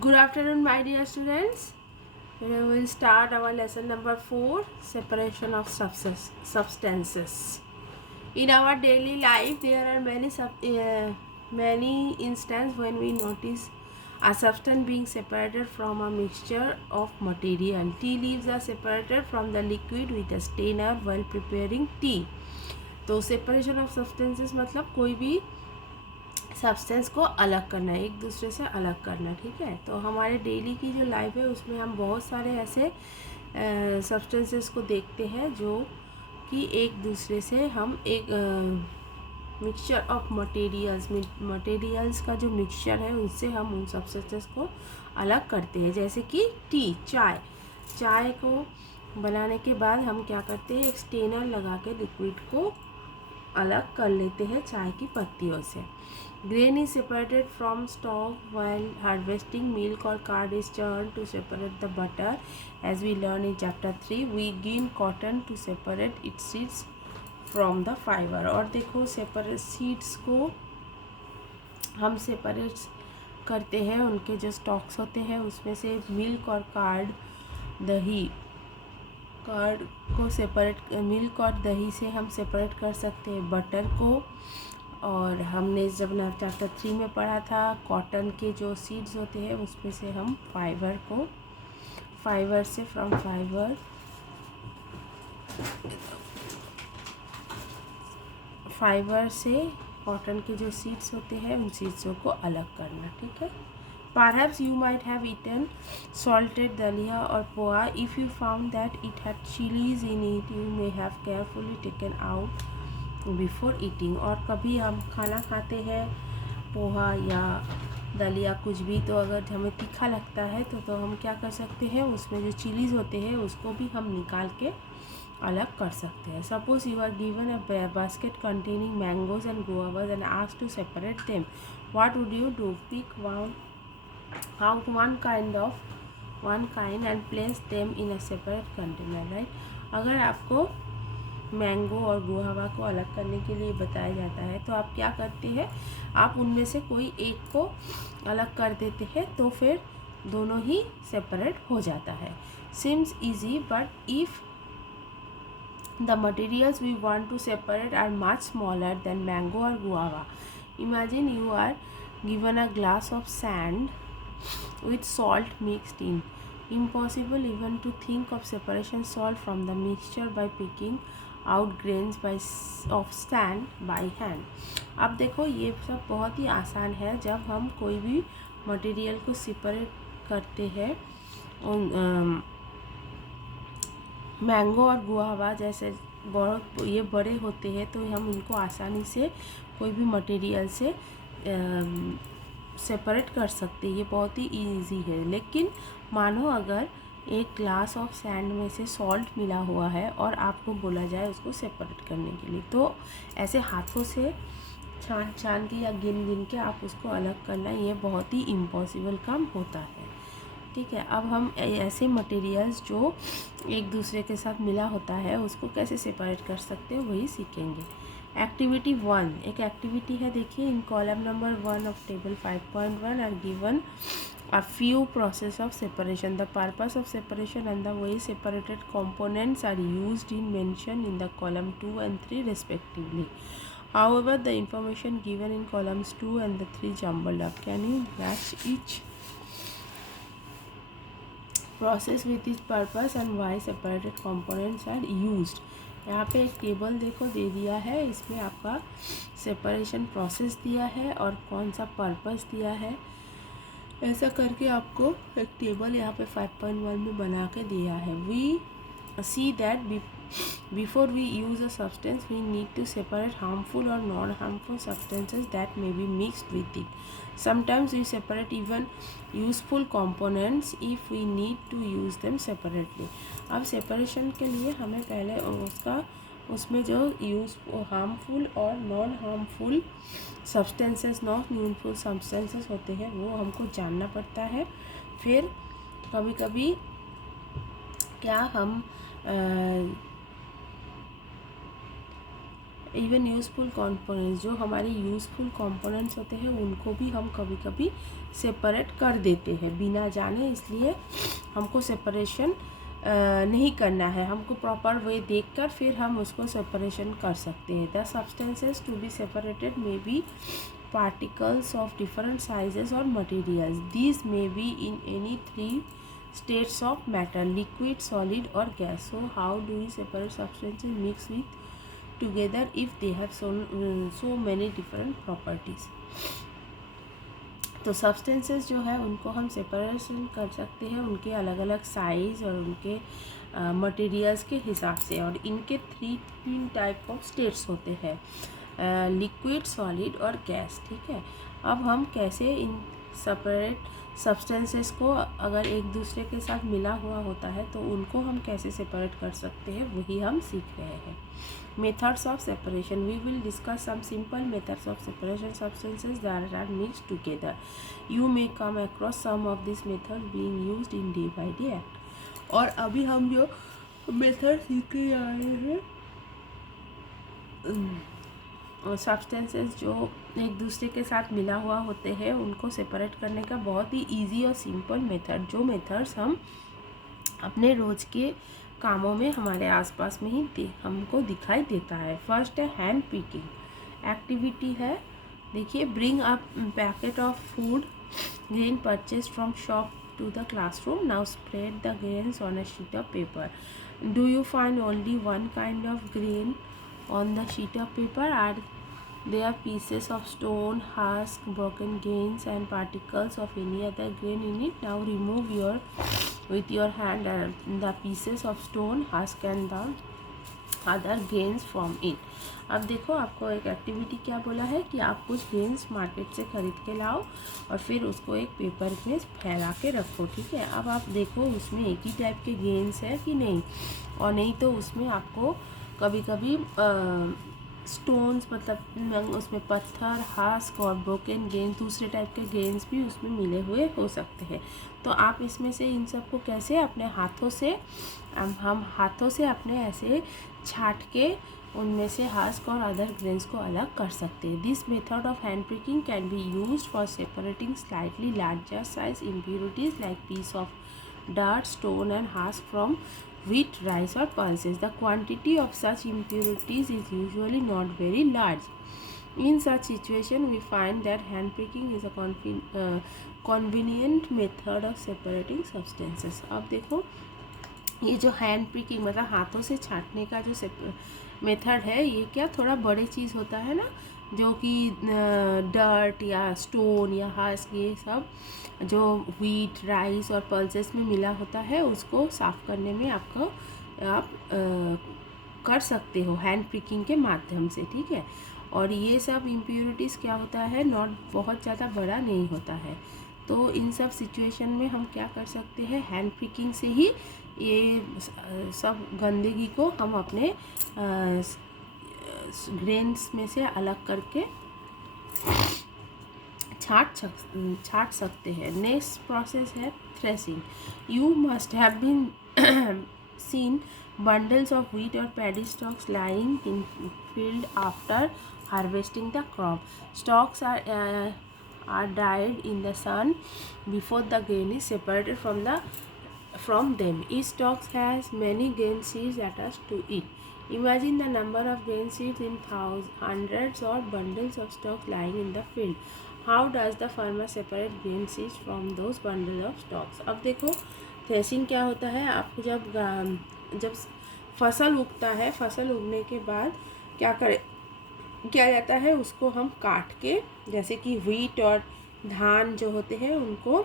Good afternoon, my dear students. Today we will start our lesson number 4, separation of substances. In our daily life, there are many instances when we notice a substance being separated from a mixture of material. Tea leaves are separated from the liquid with a strainer while preparing tea. तो separation of substances मतलब कोई भी substance को अलग करना, एक दूसरे से अलग करना। ठीक है, तो हमारे डेली की जो लाइफ है उसमें हम बहुत सारे ऐसे सब्सटेंसेस को देखते हैं जो कि एक दूसरे से हम एक मिक्सचर ऑफ मटेरियल्स का जो मिक्सचर है उससे हम उन सब्सटेंसेस को अलग करते हैं। जैसे कि टी, चाय को बनाने के बाद हम क्या करते हैं, एक स्टेनर लगा के लिक्विड को अलग कर लेते हैं चाय की पत्तियों से। Grain is separated from stalk while harvesting. Milk or curd is churned to separate the butter. As we learn in chapter 3, we glean cotton to separate its seeds from the fiber. और देखो separate seeds को हम separate करते हैं, उनके जो stocks होते हैं उसमें से मिल्क और कर्ड को सेपरेट, मिल्क और दही से हम सेपरेट कर सकते हैं बटर को। और हमने जब चैप्टर 3 में पढ़ा था कॉटन के जो सीड्स होते हैं उसमें से हम फाइबर से कॉटन के जो सीड्स होते हैं उन सीड्सों को अलग करना। ठीक है, Perhaps you might have eaten salted dalia or poha. If you found that it had chilies in it, you may have carefully taken out before eating. और कभी हम खाना खाते हैं पोहा या दलिया कुछ भी, तो अगर हमें तीखा लगता है तो हम क्या कर सकते हैं, उसमें जो चिलीज़ होते हैं उसको भी हम निकाल के अलग कर सकते हैं। Suppose you are given a basket containing mangoes and guavas and asked to separate them, what would you do? Pick out one kind and place them in a separate container, right? अगर आपको mango और guava को अलग करने के लिए बताया जाता है तो आप क्या करते हैं, आप उनमें से कोई एक को अलग कर देते हैं तो फिर दोनों ही सेपरेट हो जाता है। Seems easy, but if the materials we want to separate are much smaller than mango or guava, imagine you are given a glass of sand with salt mixed in. Impossible even to think of separation salt from the mixture by picking out grains of sand by hand. अब देखो ये सब बहुत ही आसान है। जब हम कोई भी मटेरियल को सेपरेट करते हैं, मैंगो और गुआवा जैसे ये बड़े होते हैं तो हम इनको आसानी से कोई भी मटेरियल से सेपरेट कर सकते हैं, ये बहुत ही इजी है। लेकिन मानो अगर एक ग्लास ऑफ सैंड में से सॉल्ट मिला हुआ है और आपको बोला जाए उसको सेपरेट करने के लिए, तो ऐसे हाथों से छान के या गिन के आप उसको अलग करना, ये बहुत ही इम्पॉसिबल काम होता है। ठीक है, अब हम ऐसे मटेरियल्स जो एक दूसरे के साथ मिला होता है उसको कैसे सेपरेट कर सकते हैं वही सीखेंगे। एक्टिविटी 1 एक एक्टिविटी है, देखिए in column number 1 of table 5.1 are given a few process of separation. The purpose of separation and the way separated components are used in mention in the column 2 and 3 respectively. However, the information given in columns 2 and the 3 jumbled up. Can you match each process with its purpose and why separated components are used? यहाँ पे एक table देखो दे दिया है, इसमें आपका separation process दिया है और कौन सा पर्पस दिया है, ऐसा करके आपको एक टेबल यहाँ पे 5.1 में बना के दिया है। We see that before we use a substance we need to separate harmful or non-harmful substances that may be mixed with it. Sometimes we separate even useful components if we need to use them separately. अब separation के लिए हमें पहले उसमें जो harmful और non harmful substances, non useful substances होते हैं वो हमको जानना पड़ता है। फिर कभी कभी क्या हम इवन यूज़फुल कंपोनेंट्स, जो हमारे यूज़फुल कंपोनेंट्स होते हैं उनको भी हम कभी कभी सेपरेट कर देते हैं बिना जाने, इसलिए हमको सेपरेशन नहीं करना है, हमको प्रॉपर वे देखकर फिर हम उसको सेपरेशन कर सकते हैं। The substances to be separated may be particles of different sizes or materials. These may be in any three states of matter: liquid, solid or gas. So how do we separate substances mixed with together if they have so many different properties? तो substances जो है उनको हम separation कर सकते हैं उनके अलग अलग साइज़ और उनके मटेरियल्स के हिसाब से, और इनके तीन टाइप ऑफ स्टेट्स होते हैं, लिक्विड, सॉलिड और गैस। ठीक है, अब हम कैसे इन सेपरेट सब्सटेंसेस को, अगर एक दूसरे के साथ मिला हुआ होता है तो उनको हम कैसे सेपरेट कर सकते हैं, वही हम सीख रहे हैं। Methods of separation, we will discuss some simple methods of separation substances that are mixed together. You may come across some of this method being used in day by day act. और अभी हम जो method सीख के आए हैं, substances जो एक दूसरे के साथ मिला हुआ होते हैं उनको सेपरेट करने का बहुत ही इजी और सिंपल मेथड, जो मेथड्स हम अपने रोज़ के कामों में हमारे आसपास में ही हमको दिखाई देता है। फर्स्ट है हैंड पिकिंग एक्टिविटी है। देखिए, bring up packet of food grain purchase from shop to the classroom. Now spread the grains on a sheet of paper. Do you find only one kind of grain on the sheet of paper? Are there pieces of stone, husk, broken grains and particles of any other grain in it? Now remove with your hand the pieces of stone, husk and the other gains from it. अब देखो, आपको एक activity क्या बोला है कि आप कुछ गेन्स मार्केट से ख़रीद के लाओ और फिर उसको एक पेपर में फैला के रखो। ठीक है, अब आप देखो उसमें एक ही टाइप के गेन्स है कि नहीं, और नहीं तो उसमें आपको कभी कभी स्टोन्स, मतलब उसमें पत्थर, हास्क और ब्रोकन गेंस, दूसरे टाइप के गेंस भी उसमें मिले हुए हो सकते हैं। तो आप इसमें से इन सब को कैसे अपने हाथों से, हम हाथों से अपने ऐसे छाट के उनमें से हास्क और अदर ग्रेन्स को अलग कर सकते हैं। This method of hand picking can be used for separating slightly larger size impurities like piece of dirt, stone and husk from wheat, rice or pulses. The quantity of such impurities is usually not very large. In such situation, we find that hand picking is a convenient method of separating substances. अब देखो, ये जो hand picking मतलब हाथों से छाटने का जो method है, ये क्या थोड़ा बड़ी चीज़ होता है ना, जो कि डर्ट या स्टोन या हस्क, ये सब जो व्हीट, राइस और पल्सेस में मिला होता है, उसको साफ़ करने में आप कर सकते हो हैंड पिकिंग के माध्यम से। ठीक है, और ये सब इम्प्योरिटीज़ क्या होता है, नॉट बहुत ज़्यादा बड़ा नहीं होता है। तो इन सब सिचुएशन में हम क्या कर सकते हैं, हैंड पिकिंग से ही ये सब गंदगी को हम अपने ग्रेन्स में से अलग करके छाट सकते हैं। नेक्स्ट प्रोसेस है threshing. You must have been seen bundles of wheat or paddy stalks lying in field after harvesting the crop. Stalks are dried in the sun before the grain is separated from them. Each stalk has many grain seeds attached to it. Imagine the number of grain seeds in hundreds or bundles of stalks lying in the field. How does the farmer separate grain seeds from those bundles of stalks? अब देखो, threshing क्या होता है। आपको जब फसल उगता है, फसल उगने के बाद किया जाता है, उसको हम काट के, जैसे कि व्हीट और धान जो होते हैं उनको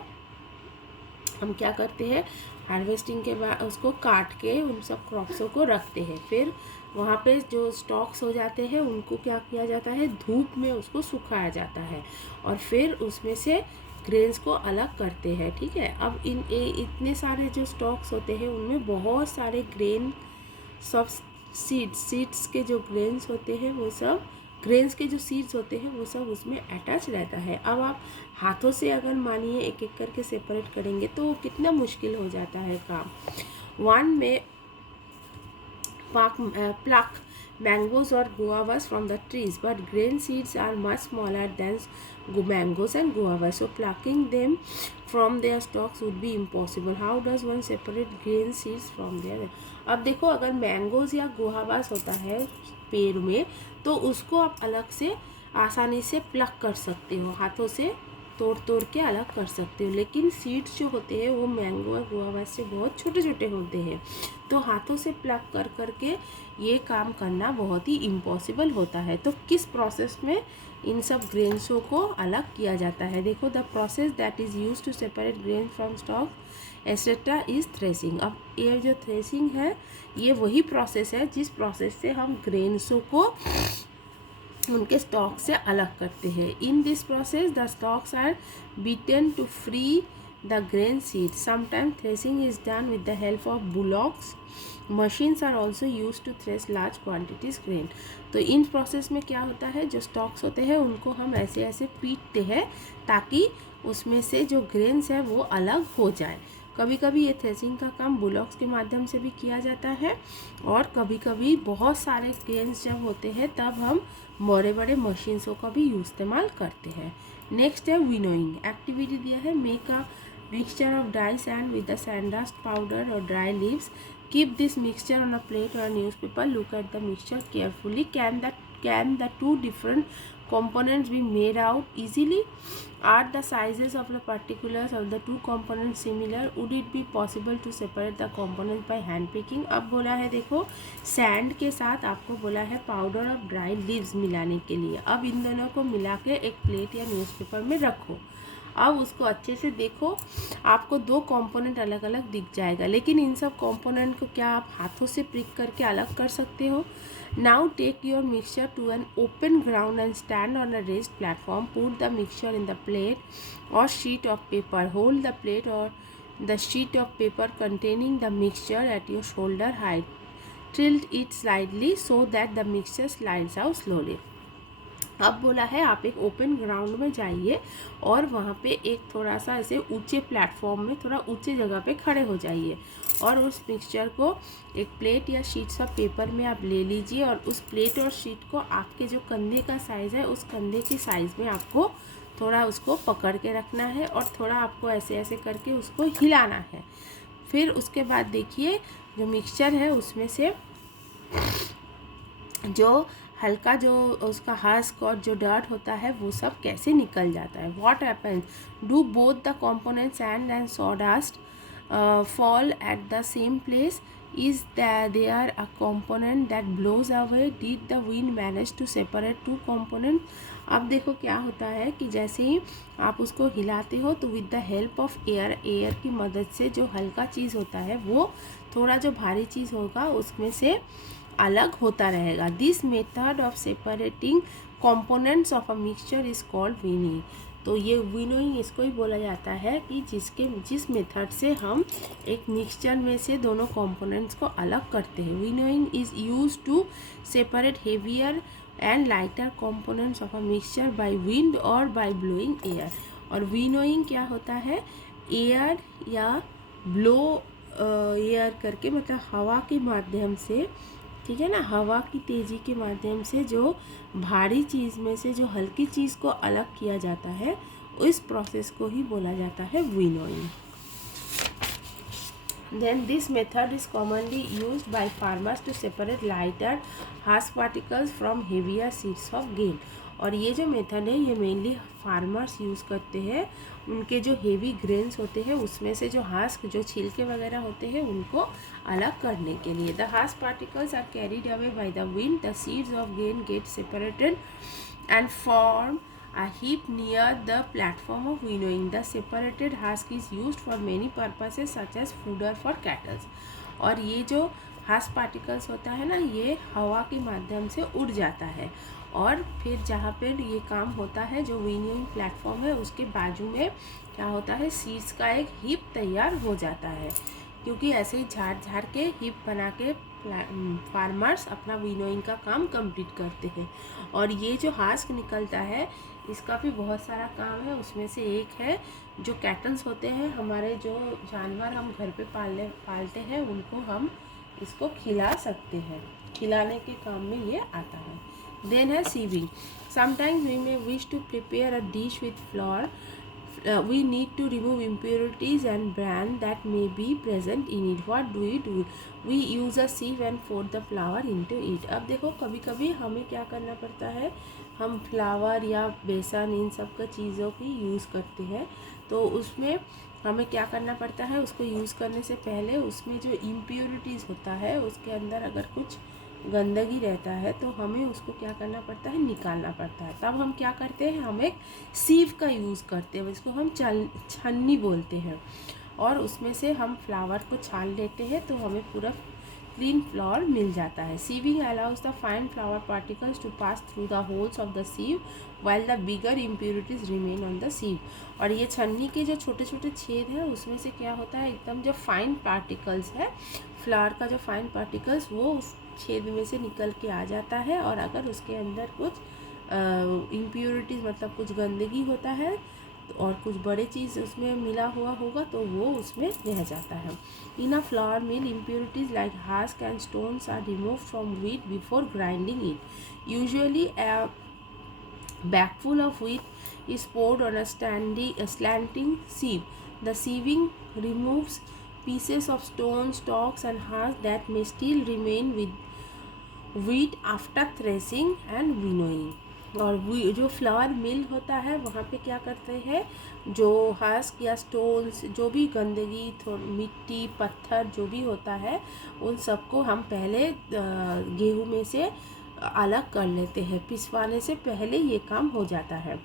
हम क्या करते हैं, हार्वेस्टिंग के बाद उसको काट के उन सब क्रॉप्सों को रखते हैं। फिर वहाँ पे जो स्टॉक्स हो जाते हैं उनको क्या किया जाता है, धूप में उसको सुखाया जाता है और फिर उसमें से ग्रेन्स को अलग करते हैं। ठीक है, अब इतने सारे जो स्टॉक्स होते हैं उनमें बहुत सारे ग्रेन, सब सीड्स के जो ग्रेन्स होते हैं वो सब, ग्रेन्स के जो सीड्स होते हैं वो सब उसमें अटैच रहता है। अब आप हाथों से अगर मानिए एक एक करके सेपरेट करेंगे तो कितना मुश्किल हो जाता है काम। वन में pluck mangoes or guavas from the trees, but grain seeds are much smaller than mangoes and guavas, so plucking them from their stalks would be impossible. How does one separate grain seeds from their? अब देखो, अगर mangoes या गुआवास होता है पेड़ में, तो उसको आप अलग से आसानी से प्लक कर सकते हो, हाथों से तोड़ के अलग कर सकते हो, लेकिन सीड्स जो होते हैं वो मैंगो और गुआवा से बहुत छोटे छोटे होते हैं, तो हाथों से प्लक कर करके ये काम करना बहुत ही इम्पॉसिबल होता है। तो किस प्रोसेस में इन सब ग्रेन्सों को अलग किया जाता है? देखो, the process that is use to separate grain from stalk etcetera is threshing. अब ये जो थ्रेसिंग है, ये वही प्रोसेस है जिस प्रोसेस से हम ग्रेन्सों को उनके स्टॉक से अलग करते हैं। In this process the stalks are beaten to free the grain seed. Sometime threshing is done with the help of bullocks. Machines are also use to thresh large quantities grain. तो in process में क्या होता है, जो stocks होते हैं उनको हम ऐसे ऐसे पीटते हैं ताकि उसमें से जो ग्रेन्स है वो अलग हो जाए। कभी कभी ये थ्रेसिंग का काम बुलॉक्स के माध्यम से भी किया जाता है, और कभी कभी बहुत सारे ग्रेन्स जब होते हैं तब हम बड़े बड़े मशीन्सों का भी इस्तेमाल करते हैं। नेक्स्ट है विनोइंग। एक्टिविटी दिया है, make a mixture of dry sand with the sawdust powder और dry leaves. Keep this mixture on a plate और newspaper. Look at the mixture carefully. Can the two different components be made out easily? Are the sizes of the particulars of the two components similar? Would it be possible to separate the components by hand picking? अब बोला है, देखो, sand के साथ आपको बोला है powder और ड्राई लीव्स मिलाने के लिए। अब इन दोनों को मिला के एक प्लेट या न्यूज़पेपर में रखो। अब उसको अच्छे से देखो, आपको दो कंपोनेंट अलग अलग दिख जाएगा, लेकिन इन सब कंपोनेंट को क्या आप हाथों से प्रिक करके अलग कर सकते हो? Now take your mixture to an open ground and stand on a raised platform. Put the mixture in the plate or sheet of paper. Hold the plate or the sheet of paper containing the mixture at your shoulder height. Tilt it slightly so that the mixture slides out slowly. अब बोला है आप एक open ground में जाइए और वहाँ पे एक थोड़ा सा ऐसे ऊंचे प्लेटफॉर्म में, थोड़ा ऊंचे जगह पे खड़े हो जाइए, और उस मिक्सचर को एक प्लेट या शीट्स ऑफ पेपर में आप ले लीजिए, और उस प्लेट और शीट को आपके जो कंधे का साइज़ है उस कंधे की साइज़ में आपको थोड़ा उसको पकड़ के रखना है, और थोड़ा आपको ऐसे ऐसे करके उसको हिलाना है। फिर उसके बाद देखिए, जो मिक्सचर है उसमें से जो हल्का जो उसका हस्क और जो डर्ट होता है वो सब कैसे निकल जाता है। What happens? Do both the components sand and sawdust fall at the same place? Is there a component that blows away? Did the wind manage to separate two components? अब देखो क्या होता है कि जैसे ही आप उसको हिलाते हो तो with the help of air की मदद से जो हल्का चीज़ होता है वो थोड़ा जो भारी चीज़ होगा उसमें से अलग होता रहेगा। This method of separating components of a mixture is called winning. तो ये विनोइंग इसको ही बोला जाता है कि जिस मेथड से हम एक मिक्सचर में से दोनों कंपोनेंट्स को अलग करते हैं। Winnowing is use to separate heavier and lighter components of a mixture by wind और बाय ब्लोइंग एयर। और विनोइंग क्या होता है? एयर या ब्लो एयर करके, मतलब हवा के माध्यम से, ठीक है ना, हवा की तेज़ी के माध्यम से जो भारी चीज़ में से जो हल्की चीज़ को अलग किया जाता है, इस प्रोसेस को ही बोला जाता है winnowing. Then this method is commonly used by farmers to separate lighter husk particles from heavier seeds of grain. और ये जो मेथड है ये मेनली फार्मर्स यूज़ करते हैं, उनके जो हेवी ग्रेन्स होते हैं उसमें से जो हस्क, जो छिलके वगैरह होते हैं उनको अलग करने के लिए। The husk particles are carried away by the wind. The seeds of grain get separated and form a heap near the platform of winnowing. The separated husk is used for many purposes such as fodder for cattle. और ये जो husk particles होता है ना, ये हवा के माध्यम से उड़ जाता है, और फिर जहाँ पर ये काम होता है, जो विनोइंग प्लेटफॉर्म है उसके बाजू में क्या होता है, सीड्स का एक हीप तैयार हो जाता है, क्योंकि ऐसे ही झाड़ झाड़ के हीप बना के फार्मर्स अपना विनोइंग का काम कंप्लीट करते हैं। और ये जो हस्क निकलता है इसका भी बहुत सारा काम है। उसमें से एक है, जो कैटल्स होते हैं, हमारे जो जानवर हम घर पे पालते हैं, उनको हम इसको खिला सकते हैं। खिलाने के काम में ये आता है। देन है sieving. Sometimes we may wish to prepare a dish with flour. We need to remove impurities and bran that may be present in it. What do we do? We use a sieve and pour the flour into it. अब देखो कभी कभी हमें क्या करना पड़ता है, हम फ्लावर या बेसन इन सब का चीज़ों की यूज़ करते हैं, तो उसमें हमें क्या करना पड़ता है, उसको यूज़ करने से पहले उसमें जो इम्प्योरिटीज़ होता है उसके अंदर अगर कुछ गंदगी रहता है तो हमें उसको क्या करना पड़ता है, निकालना पड़ता है। तब हम क्या करते हैं, हम एक सीव का यूज़ करते हैं, जिसको हम छन्नी बोलते हैं, और उसमें से हम फ्लावर को छान लेते हैं तो हमें पूरा क्लीन फ्लोर मिल जाता है। Sieving allows the fine flour particles to pass through the holes of the sieve while the bigger impurities remain on the sieve. और ये छन्नी के जो छोटे छोटे छेद हैं उसमें से क्या होता है, एकदम जो फाइन पार्टिकल्स है, फ्लावर का जो फाइन पार्टिकल्स, वो उस छेद में से निकल के आ जाता है, और अगर उसके अंदर कुछ इम्प्योरिटीज़ मतलब कुछ गंदगी होता है और कुछ बड़े चीज़ उसमें मिला हुआ होगा तो वो उसमें रह जाता है। In a flour mill impurities like husk and stones are remove from wheat before grinding it. Usually a bagful of wheat is poured on a slanting sieve. The sieving removes pieces of stone, stalks and husk that may still remain with wheat after threshing and winnowing. और जो flower मिल होता है वहाँ पे क्या करते हैं, जो हस्क या स्टोन्स, जो भी गंदगी, मिट्टी, पत्थर जो भी होता है, उन सबको हम पहले गेहूँ में से अलग कर लेते हैं। पिसवाने से पहले ये काम हो जाता है।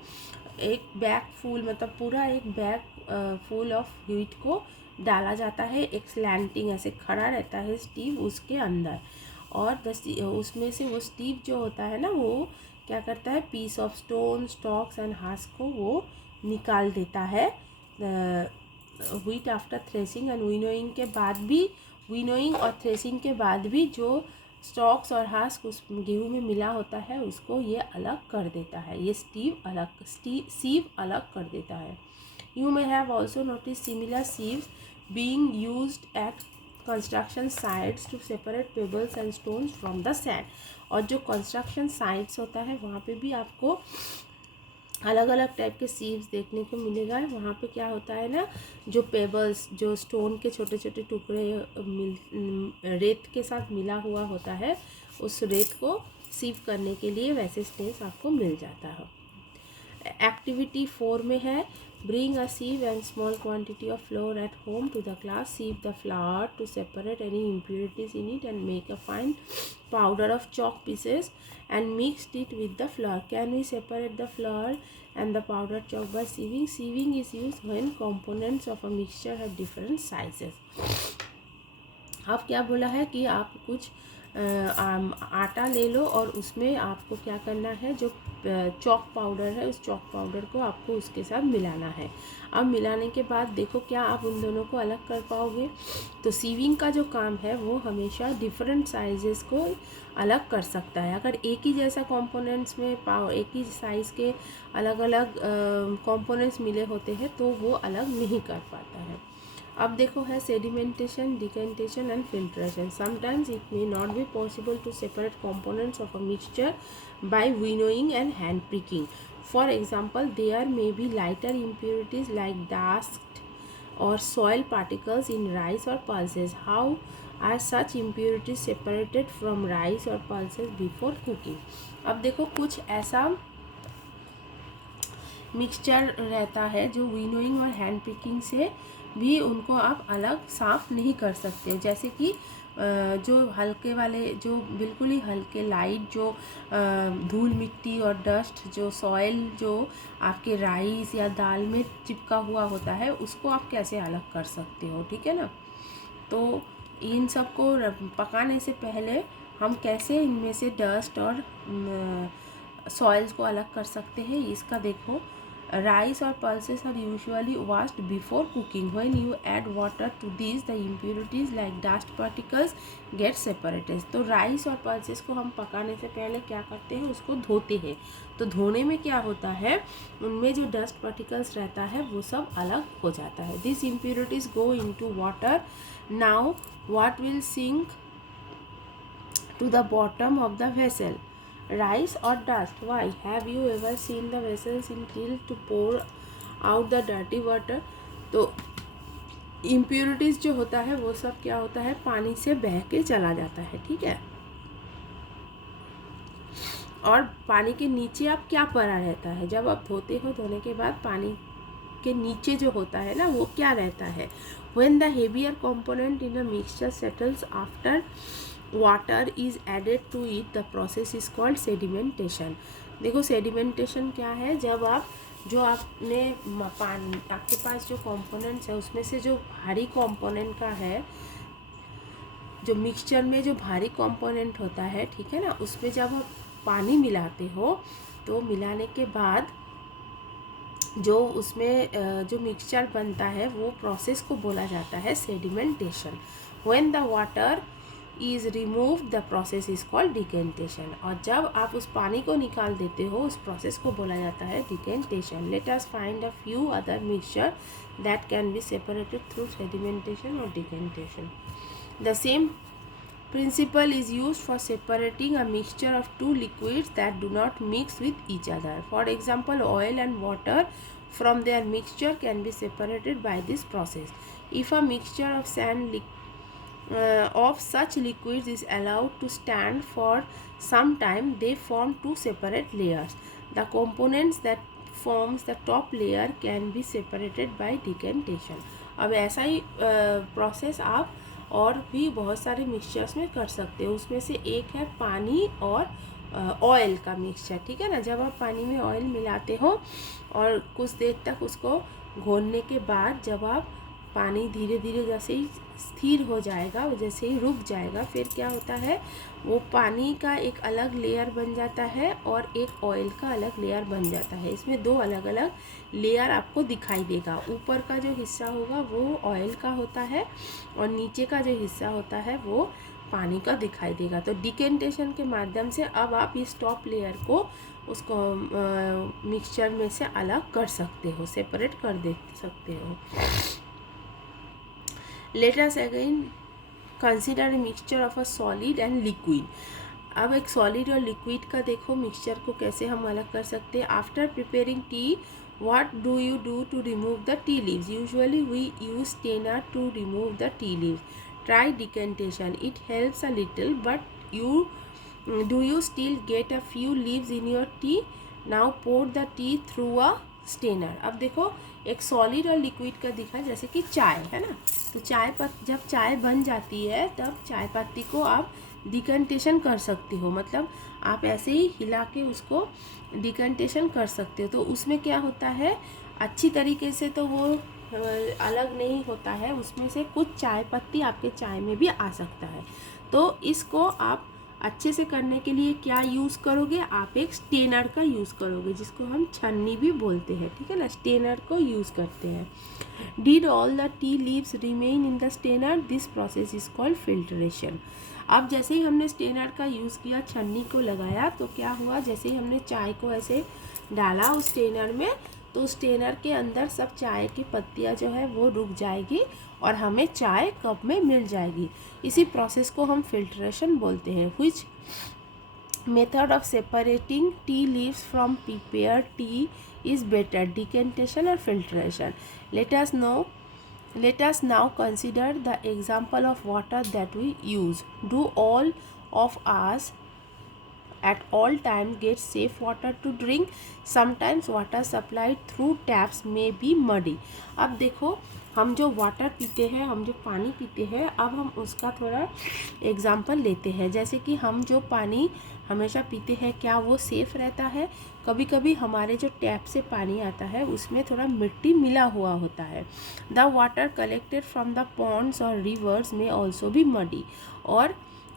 एक बैग फुल मतलब पूरा एक बैग फुल ऑफ व्हीट को डाला जाता है, एक स्लैंटिंग ऐसे खड़ा रहता है स्टीव उसके अंदर, और उसमें से वो स्टीव जो होता है ना, वो क्या करता है, piece of stone, stalks and husk को वो निकाल देता है। Wheat after threshing and winnowing के बाद भी, विनोइंग और थ्रेसिंग के बाद भी जो स्टॉक्स और हस्क उस गेहूँ में मिला होता है उसको ये अलग कर देता है, ये सीव अलग कर देता है। You may have also notice similar sieves being used at construction sites to separate pebbles and stones from the sand. और जो कंस्ट्रक्शन साइट्स होता है वहाँ पे भी आपको अलग अलग टाइप के सीव्स देखने को मिलेगा। वहाँ पे क्या होता है ना, जो पेबल्स, जो स्टोन के छोटे छोटे टुकड़े रेत के साथ मिला हुआ होता है, उस रेत को सीव करने के लिए वैसे स्टेज आपको मिल जाता है। एक्टिविटी 4 में है, bring a sieve and small quantity of flour at home to the class. Sieve the flour to separate any impurities in it and make a fine powder of chalk pieces and mixed it with the flour. Can we separate the flour and the powdered chalk by sieving? Sieving is used when components of a mixture have different sizes. अब क्या बोला है कि आप कुछ आटा ले लो और उसमें आपको क्या करना है, जो चॉक पाउडर है उस चॉक पाउडर को आपको उसके साथ मिलाना है। अब मिलाने के बाद देखो क्या आप उन दोनों को अलग कर पाओगे। तो सीविंग का जो काम है वो हमेशा डिफरेंट साइजेस को अलग कर सकता है। अगर एक ही जैसा कंपोनेंट्स में एक ही साइज़ के अलग अलग कंपोनेंट्स मिले होते हैं तो वो अलग नहीं कर पाता है। अब देखो है sedimentation, decantation and filtration. Sometimes it may not be possible to separate components of a mixture by winnowing and hand pricking. For example, there may be lighter impurities like dust or soil particles in rice or pulses. How are such impurities separated from rice or pulses before cooking? अब देखो कुछ ऐसा mixture रहता है जो winnowing और hand picking से भी उनको आप अलग साफ़ नहीं कर सकते हो। जैसे कि जो हल्के वाले, जो बिल्कुल ही हल्के लाइट, जो धूल मिट्टी और डस्ट, जो सॉइल जो आपके राइस या दाल में चिपका हुआ होता है, उसको आप कैसे अलग कर सकते हो, ठीक है ना। तो इन सब को पकाने से पहले हम कैसे इनमें से डस्ट और सॉइल्स को अलग कर सकते हैं, इसका देखो। Rice or pulses are usually washed before cooking. When you add water to these, the impurities like dust particles get separated. तो राइस और पल्सेस को हम पकाने से पहले क्या करते हैं, उसको धोते हैं। तो धोने में क्या होता है, उनमें जो डस्ट पार्टिकल्स रहता है वो सब अलग हो जाता है। These impurities go into water. Now what will sink to the bottom of the vessel. Rice or dust? Why? Have you ever seen the vessels in till to pour out the dirty water? तो impurities जो होता है वो सब क्या होता है, पानी से बह के चला जाता है, ठीक है। और पानी के नीचे आप क्या पड़ा रहता है, जब आप धोते हो, धोने के बाद पानी के नीचे जो होता है ना वो क्या रहता है। When the heavier component in a mixture settles after water is added to it, the process is called sedimentation. देखो sedimentation क्या है, जब आप जो आपने पानी, आपके पास जो कंपोनेंट्स है उसमें से जो भारी कंपोनेंट का है, जो मिक्सचर में जो भारी कंपोनेंट होता है, ठीक है ना, उसमें जब आप पानी मिलाते हो तो मिलाने के बाद जो उसमें जो मिक्सचर बनता है वो प्रोसेस को बोला जाता है sedimentation. When the water is remove the process is called decantation. और जब आप उस पानी को निकाल देते हो उस प्रोसेस को बोला जाता है decantation. Let us find a few other mixture that can be separated through sedimentation और decantation. The same principle is used for separating a mixture of two liquids that do not mix with each other. For example, oil and water from their mixture can be separated by this process. If a mixture of of such liquids is allowed to stand for some time, they form two separate layers. The components that forms the top layer can be separated by decantation. अब ऐसा ही process आप और भी बहुत सारे mixtures में कर सकते हो। उसमें से एक है पानी और ऑयल का मिक्सचर, ठीक है ना। जब आप पानी में ऑयल मिलाते हो और कुछ देर तक उसको घोलने के बाद जब आप पानी धीरे धीरे जैसे ही स्थिर हो जाएगा, जैसे ही रुक जाएगा, फिर क्या होता है, वो पानी का एक अलग लेयर बन जाता है और एक ऑयल का अलग लेयर बन जाता है। इसमें दो अलग अलग लेयर आपको दिखाई देगा। ऊपर का जो हिस्सा होगा वो ऑयल का होता है और नीचे का जो हिस्सा होता है वो पानी का दिखाई देगा। तो डिकेंटेशन के माध्यम से अब आप इस टॉप लेयर को उसको मिक्सचर में से अलग कर सकते हो, सेपरेट कर दे सकते हो। Let us again consider a mixture of a solid and liquid. अब एक सॉलिड और लिक्विड का देखो मिक्सचर को कैसे हम अलग कर सकते हैं। After preparing T, what do you do to remove the tea leaves? Usually we use strainer to remove the tea leaves. Try decantation. It helps a little, but do you still get a few leaves in your tea? Now pour the tea through a strainer. अब देखो एक solid और liquid का दिखा, जैसे कि चाय है ना, तो जब चाय बन जाती है तब चाय पत्ती को आप डिकंटेशन कर सकते हो, मतलब आप ऐसे ही हिला के उसको डिकंटेशन कर सकते हो। तो उसमें क्या होता है, अच्छी तरीके से तो वो अलग नहीं होता है, उसमें से कुछ चाय पत्ती आपके चाय में भी आ सकता है। तो इसको आप अच्छे से करने के लिए क्या यूज़ करोगे, आप एक स्टेनर का यूज़ करोगे, जिसको हम छन्नी भी बोलते हैं, ठीक है ना, स्टेनर को यूज़ करते हैं। Did all the tea leaves remain in the strainer? This process is called filtration. अब जैसे ही हमने स्टेनर का यूज़ किया, छन्नी को लगाया, तो क्या हुआ, जैसे ही हमने चाय को ऐसे डाला उस स्टेनर में, तो स्टेनर के अंदर सब चाय की पत्तियाँ जो है वो रुक जाएगी और हमें चाय कप में मिल जाएगी। इसी प्रोसेस को हम फिल्ट्रेशन बोलते हैं। Which method of separating tea leaves from prepared T is better, decantation or filtration? Let us now consider the example of water that we use. Do all of us at all times get safe water to drink? Sometimes water supplied through taps may be muddy. अब देखो, हम जो water पीते हैं, हम जो पानी पीते हैं, अब हम उसका थोड़ा एग्जाम्पल लेते हैं। जैसे कि हम जो पानी हमेशा पीते हैं, क्या वो सेफ़ रहता है? कभी कभी हमारे जो टैप से पानी आता है उसमें थोड़ा मिट्टी मिला हुआ होता है। The water collected from the ponds और रिवर्स में ऑल्सो भी मडी, और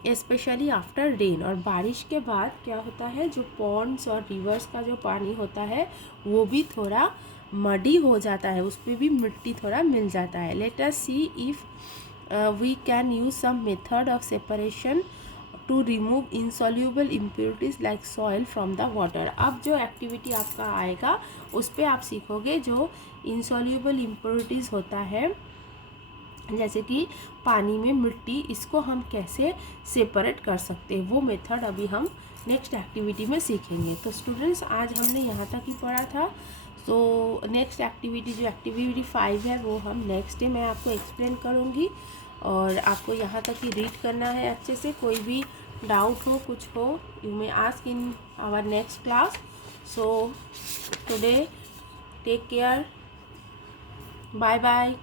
स्पेशली आफ्टर रेन। और बारिश के बाद क्या होता है, जो पॉन्ड्स और रिवर्स का जो पानी होता है वो भी थोड़ा मडी हो जाता है, उस पर भी मिट्टी थोड़ा मिल जाता है। Let us see if we can use some method of separation to remove insoluble impurities like soil from the water. अब जो एक्टिविटी आपका आएगा उस पर आप सीखोगे जो इनसॉल्यूबल इम्प्योरिटीज़ होता है जैसे कि पानी में मिट्टी, इसको हम कैसे सेपरेट कर सकते हैं, वो मेथड अभी हम नेक्स्ट एक्टिविटी में सीखेंगे। तो स्टूडेंट्स आज हमने यहाँ तक ही पढ़ा था। तो नेक्स्ट एक्टिविटी जो एक्टिविटी 5 है वो हम नेक्स्ट डे मैं आपको एक्सप्लेन करूँगी, और आपको यहाँ तक ही रीड करना है अच्छे से। कोई भी डाउट हो, कुछ हो, you may ask in our next class. So today take care, bye bye.